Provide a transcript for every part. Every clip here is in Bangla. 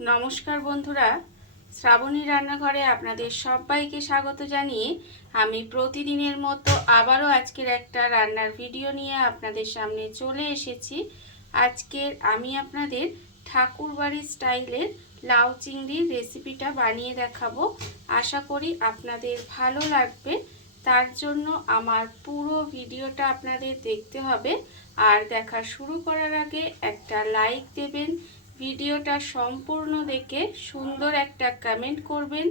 নমস্কার বন্ধুরা, শ্রাবণী রান্নাঘরে আপনাদের সবাইকে স্বাগত জানিয়ে আমি প্রতিদিনের মতো আবারও আজকের একটা রান্নার ভিডিও নিয়ে আপনাদের সামনে চলে এসেছি। আজকের আমি আপনাদের ঠাকুরবাড়ির স্টাইলের লাউ চিংড়ির রেসিপিটা বানিয়ে দেখাবো। আশা করি আপনাদের ভালো লাগবে। তার জন্য আমার পুরো ভিডিওটা আপনাদের দেখতে হবে। আর দেখা শুরু করার আগে একটা লাইক দেবেন, ভিডিওটা সম্পূর্ণ দেখে সুন্দর একটা কমেন্ট করবেন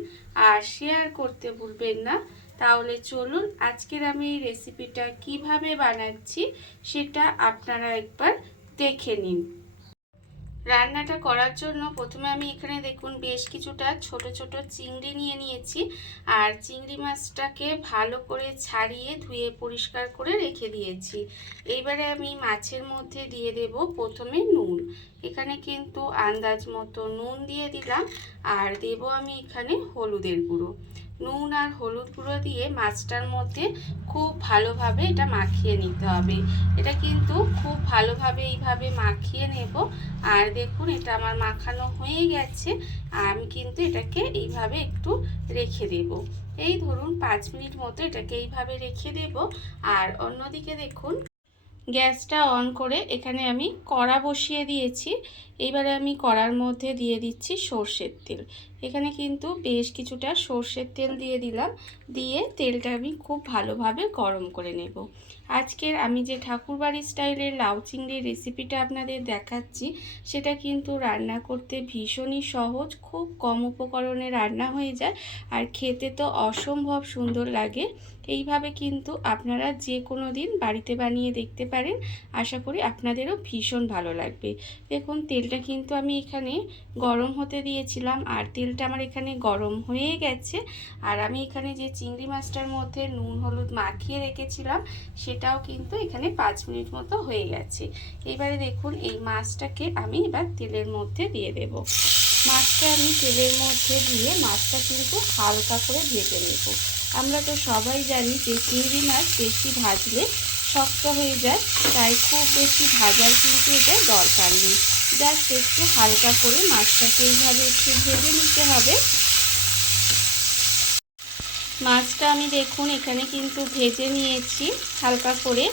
আর শেয়ার করতে ভুলবেন না। তাহলে চলুন আজকের আমি এই রেসিপিটা কিভাবে বানাচ্ছি সেটা আপনারা একবার দেখে নিন। রান্নাটা করার জন্য প্রথমে আমি এখানে দেখুন বেশ কিছুটা ছোট ছোট চিংড়ি নিয়ে নিয়েছি। আর চিংড়ি মাছটাকে ভালো করে ছাড়িয়ে ধুয়ে পরিষ্কার করে রেখে দিয়েছি। এইবারে আমি মাছের মধ্যে দিয়ে দেব প্রথমে নুন। এখানে কিন্তু আন্দাজ মতো নুন দিয়ে দিলাম। আর দেব আমি এখানে হলুদের গুঁড়ো। নুন আর হলুদ গুঁড়ো দিয়ে মাছটার মধ্যে খুব ভালোভাবে এটা মাখিয়ে নিতে হবে। এটা কিন্তু খুব ভালোভাবে এইভাবে মাখিয়ে নেব। আর দেখুন এটা আমার মাখানো হয়ে গেছে। আমি কিন্তু এটাকে এইভাবে একটু রেখে দেব। এই ধরুন 5 মিনিট মতো এটাকে এইভাবে রেখে দেব। আর অন্যদিকে দেখুন গ্যাসটা অন করে এখানে আমি কড়া বসিয়ে দিয়েছি। এইবারে আমি কড়ার মধ্যে দিয়ে দিচ্ছি সর্ষের তেল। এখানে কিন্তু বেশ কিছুটা সর্ষের তেল দিয়ে দিলাম। দিয়ে তেলটা আমি খুব ভালোভাবে গরম করে নেব। আজকের আমি যে ঠাকুরবাড়ি স্টাইলের লাউ চিংড়ির রেসিপিটা আপনাদের দেখাচ্ছি সেটা কিন্তু রান্না করতে ভীষণই সহজ, খুব কম উপকরণে রান্না হয়ে যায় আর খেতে তো অসম্ভব সুন্দর লাগে। এইভাবে কিন্তু আপনারা যে কোনো দিন বাড়িতে বানিয়ে দেখতে পারেন। আশা করি আপনাদেরও ভীষণ ভালো লাগবে। দেখুন তেলটা কিন্তু আমি এখানে গরম হতে দিয়েছিলাম আর তেলটা আমার এখানে গরম হয়ে গেছে। আর আমি এখানে যে চিংড়ি মাছটার মধ্যে নুন হলুদ মাখিয়ে রেখেছিলাম সেটাও কিন্তু এখানে 5 মিনিট মতো হয়ে গেছে। এবারে দেখুন এই মাছটাকে আমি এবার তেলের মধ্যে দিয়ে দেব। মাছটা আমি তেলের মধ্যে দিয়ে মাছটা কিন্তু হালকা করে ভেজে নেব। আমরা তো সবাই জানি যে চিংড়ি মাছ বেশি ভাজলে শক্ত হয়ে যায়, তাই খুব বেশি ভাজার কিন্তু এটা দরকার নেই। জাস্ট একটু হালকা করে মাছটাকে এইভাবে একটু ভেজে নিতে হবে। মাছটা আমি দেখুন এখানে কিন্তু ভেজে নিয়েছি হালকা করে।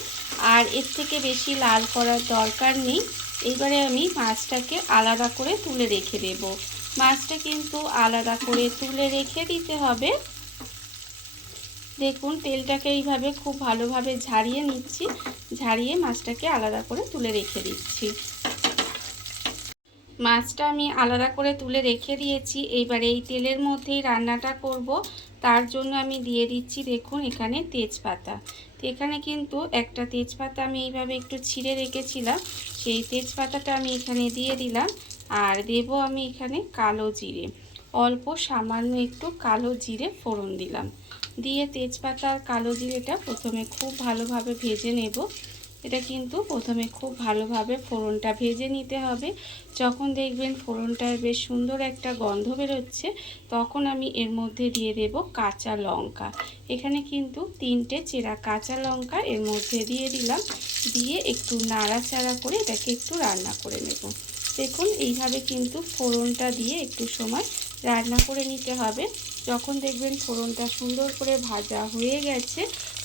আর এর থেকে বেশি লাল করার দরকার নেই। এবারে আমি মাছটাকে আলাদা করে তুলে রেখে দেব। মাছটা কিন্তু আলাদা করে তুলে রেখে দিতে হবে। দেখুন তেলটাকে এইভাবে খুব ভালোভাবে ঝারিয়ে নিচ্ছি। ঝারিয়ে মাছটাকে আলাদা করে তুলে রেখে দিচ্ছি। মাছটা আমি আলাদা করে তুলে রেখে দিয়েছি। এইবারে এই তেলের মধ্যেই রান্নাটা করব। তার জন্য আমি দিয়ে দিচ্ছি দেখুন এখানে তেজপাতা। তো এখানে কিন্তু একটা তেজপাতা আমি এইভাবে একটু ছিঁড়ে রেখেছিলাম, সেই তেজপাতাটা আমি এখানে দিয়ে দিলাম। আর দেব আমি এখানে কালো জিরে, অল্প সামান্য একটু কালো জিরে ফোড়ন দিলাম। দিয়ে তেজপাতা আর কালো জিরেটা প্রথমে খুব ভালোভাবে ভেজে নেব। এটা কিন্তু প্রথমে খুব ভালোভাবে ফোড়নটা ভেজে নিতে হবে। যখন দেখবেন ফোড়নটার বেশ সুন্দর একটা গন্ধ বেরোচ্ছে তখন আমি এর মধ্যে দিয়ে দেব কাঁচা লঙ্কা। এখানে কিন্তু 3টে চেরা কাঁচা লঙ্কা এর মধ্যে দিয়ে দিলাম। দিয়ে একটু নাড়াচাড়া করে এটাকে একটু রান্না করে নেব। দেখুন এইভাবে কিন্তু ফোড়নটা দিয়ে একটু সময় রান্না করে নিতে হবে। যখন দেখবেন ফোড়নটা সুন্দর করে ভাজা হয়ে গেছে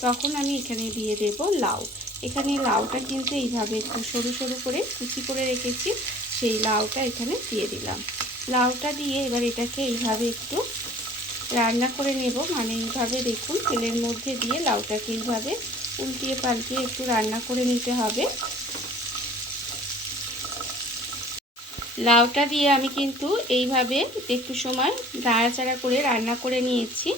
তখন আমি এখানে দিয়ে দেব লাউ। এখানে লাউটা কিন্তু এইভাবে একটু সরু সরু করে কুচি করে রেখেছি, সেই লাউটা এখানে দিয়ে দিলাম। লাউটা দিয়ে এবার এটাকে এইভাবে একটু রান্না করে নেব। মানে এইভাবে দেখুন তেলের মধ্যে দিয়ে লাউটাকে এইভাবে উল্টিয়ে পাল্টিয়ে একটু রান্না করে নিতে হবে। লাউটা দিয়ে আমি কিন্তু এইভাবে একটু সময় নাড়াচাড়া করে রান্না করে নিয়েছি।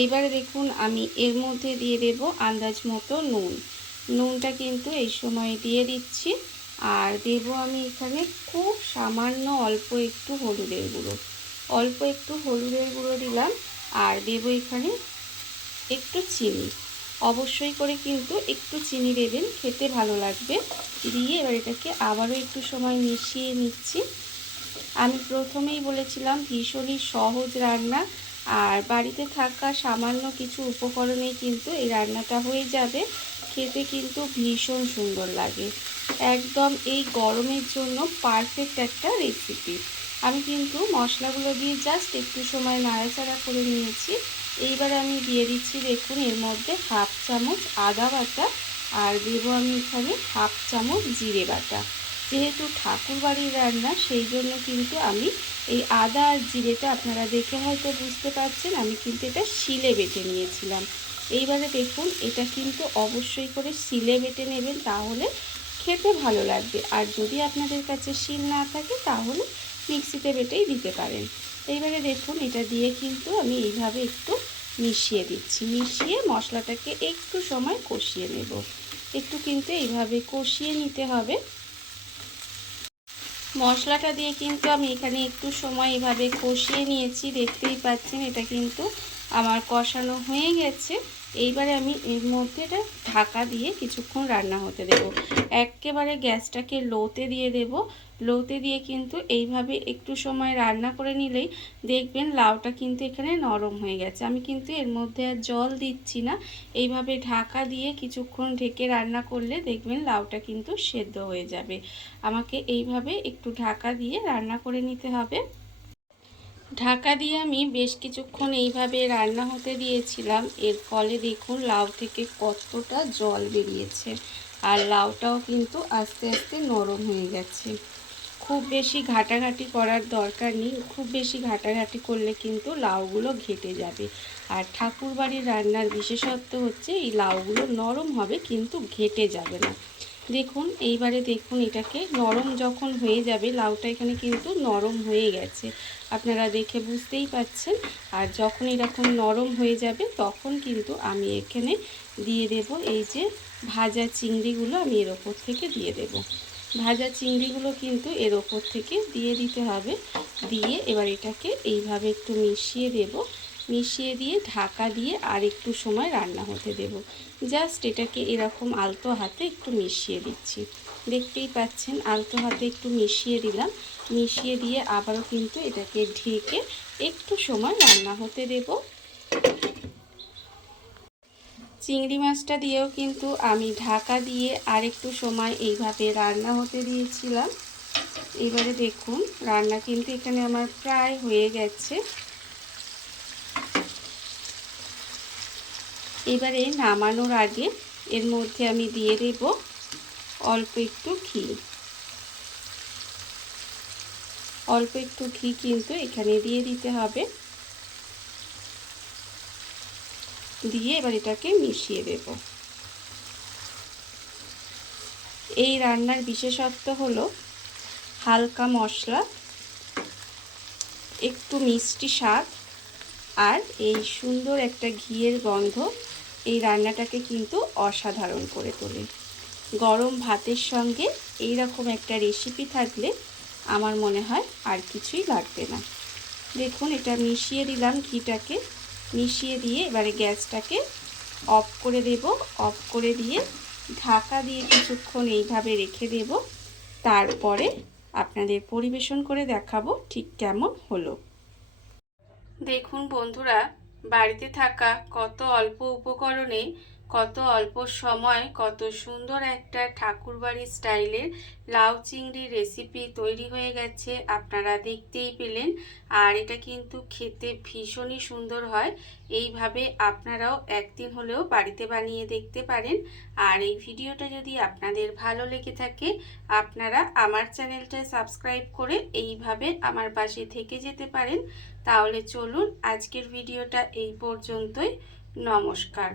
এইবারে দেখুন আমি এর মধ্যে দিয়ে দেব আন্দাজ মতো নুন। নুনটা কিন্তু এই সময় দিয়ে দিচ্ছি। আর দেব আমি এখানে খুব সামান্য অল্প একটু হলুদের গুঁড়ো। অল্প একটু হলুদের গুঁড়ো দিলাম। আর দেব এখানে একটু চিনি। অবশ্যই করে কিন্তু একটু চিনি দেবেন, খেতে ভালো লাগবে। দিয়ে এবার এটাকে আবারও একটু সময় মিশিয়ে নিচ্ছি। আমি প্রথমেই বলেছিলাম ভীষণই সহজ রান্না। আর বাড়িতে থাকা সামান্য কিছু উপকরণেই কিন্তু এই রান্নাটা হয়ে যাবে। খেতে কিন্তু ভীষণ সুন্দর লাগে। একদম এই গরমের জন্য পারফেক্ট একটা রেসিপি। আমি কিন্তু মশলাগুলো দিয়ে জাস্ট একটু সময় নাড়াচাড়া করে নিয়েছি। এইবারে আমি দিয়ে দিচ্ছি, দেখুন এর মধ্যে হাফ চামচ আদা বাটা আর দেবো আমি এখানে হাফ চামচ জিরে বাটা। যেহেতু ঠাকুরবাড়ির রান্না সেই জন্য কিন্তু আমি এই আদা আর জিরেটা আপনারা দেখে হয়তো বুঝতে পারছেন, আমি কিন্তু এটা শিলে বেটে নিয়েছিলাম। এইবারে দেখুন এটা কিন্তু অবশ্যই করে শিলে বেটে নেবেন, তাহলে খেতে ভালো লাগবে। আর যদি আপনাদের কাছে শিল না থাকে তাহলে মিক্সিতে বেটেই দিতে পারেন। এইবারে দেখুন এটা দিয়ে কিন্তু আমি এইভাবে একটু মিশিয়ে দিচ্ছি, মিশিয়ে মশলাটাকে একটু সময় কষিয়ে নেব। একটু কিন্তু এইভাবে কষিয়ে নিতে হবে। মশলাটা দিয়ে কিন্তু আমি এখানে একটু সময় এভাবে কষিয়ে নিয়েছি, দেখতেই পাচ্ছেন এটা কিন্তু আমার কষানো হয়ে গেছে। এইবারে আমি এর মধ্যে এটা ঢাকা দিয়ে কিছুক্ষণ রান্না হতে দেব। একেবারে গ্যাসটাকে লোতে দিয়ে দেব। লোতে দিয়ে কিন্তু এইভাবে একটু সময় রান্না করে নিলেই দেখবেন লাউটা কিন্তু এখানে নরম হয়ে গেছে। আমি কিন্তু এর মধ্যে আর জল দিচ্ছি না, এইভাবে ঢাকা দিয়ে কিছুক্ষণ ঢেকে রান্না করলে দেখবেন লাউটা কিন্তু সেদ্ধ হয়ে যাবে। আমাকে এইভাবে একটু ঢাকা দিয়ে রান্না করে নিতে হবে। ঢাকা দিয়ে আমি বেশ কিছুক্ষণ এইভাবে রান্না হতে দিয়েছিলাম। এর ফলে দেখুন লাউ থেকে কতটা জল বেরিয়েছে, আর লাউটাও কিন্তু আস্তে আস্তে নরম হয়ে গেছে। খুব বেশি ঘাটাঘাটি করার দরকার নেই, খুব বেশি ঘাটাঘাটি করলে কিন্তু লাউগুলো ঘেটে যাবে। আর ঠাকুরবাড়ির রান্নার বিশেষত্ব হচ্ছে এই লাউগুলো নরম হবে কিন্তু ঘেটে যাবে না। দেখুন এইবারে দেখুন এটাকে নরম যখন হয়ে যাবে, লাউটা এখানে কিন্তু নরম হয়ে গেছে, আপনারা দেখে বুঝতেই পাচ্ছেন। আর যখন এরকম নরম হয়ে যাবে তখন কিন্তু আমি এখানে দিয়ে দেব এই যে ভাজা চিংড়িগুলো, আমি এর ওপর থেকে দিয়ে দেব। ভাজা চিংড়িগুলো কিন্তু এর ওপর থেকে দিয়ে দিতে হবে। দিয়ে এবার এটাকে এইভাবে একটু মিশিয়ে দেব। মিশিয়ে দিয়ে ঢাকা দিয়ে আর একটু সময় রান্না হতে দেব। জাস্ট এটাকে এরকম আলতো হাতে একটু মিশিয়ে দিচ্ছি, দেখতেই পাচ্ছেন আলতো হাতে একটু মিশিয়ে দিলাম। মিশিয়ে দিয়ে আবারও কিন্তু এটাকে ঢেকে একটু সময় রান্না হতে দেব। চিংড়ি মাছটা দিয়েও কিন্তু আমি ঢাকা দিয়ে আর একটু সময় এইভাবে রান্না হতে দিয়েছিলাম। এবারে দেখুন রান্না কিন্তু এখানে আমার প্রায় হয়ে গেছে। এবারে নামানোর আগে এর মধ্যে আমি দিয়ে দেব অল্প একটু ঘি। অল্প একটু ঘি কিন্তু এখানে দিয়ে দিতে হবে। দিয়ে এবার এটাকে মিশিয়ে দেব। এই রান্নার বিশেষত্ব হলো হালকা মশলা, একটু মিষ্টি স্বাদ আর এই সুন্দর একটা ঘিয়ের গন্ধ এই রান্নাটাকে কিন্তু অসাধারণ করে তোলে। গরম ভাতের সঙ্গে এই রকম একটা রেসিপি থাকলে আমার মনে হয় আর কিছুই লাগবে না। দেখুন এটা মিশিয়ে দিলাম, ঘিটাকে মিশিয়ে দিয়ে এবারে গ্যাসটাকে অফ করে দেব। অফ করে দিয়ে ঢাকা দিয়ে কিছুক্ষণ এইভাবে রেখে দেব। তারপরে আপনাদের পরিবেশন করে দেখাবো ঠিক কেমন হলো। দেখুন বন্ধুরা, বাড়িতে থাকা কত অল্প উপকরণে কত অল্প সময় কত সুন্দর একটা ঠাকুরবাড়ি স্টাইলের লাউ চিংড়ি রেসিপি তৈরি হয়ে গেছে, আপনারা দেখতেই পেলেন। আর এটা কিন্তু খেতে ভীষণই সুন্দর হয়। এইভাবে আপনারাও একদিন হলেও বাড়িতে বানিয়ে দেখতে পারেন। আর এই ভিডিওটা যদি আপনাদের ভালো লেগে থাকে আপনারা আমার চ্যানেলটা সাবস্ক্রাইব করে এইভাবে আমার পাশে থেকে যেতে পারেন। তাহলে চলুন আজকের ভিডিওটা এই পর্যন্তই। নমস্কার।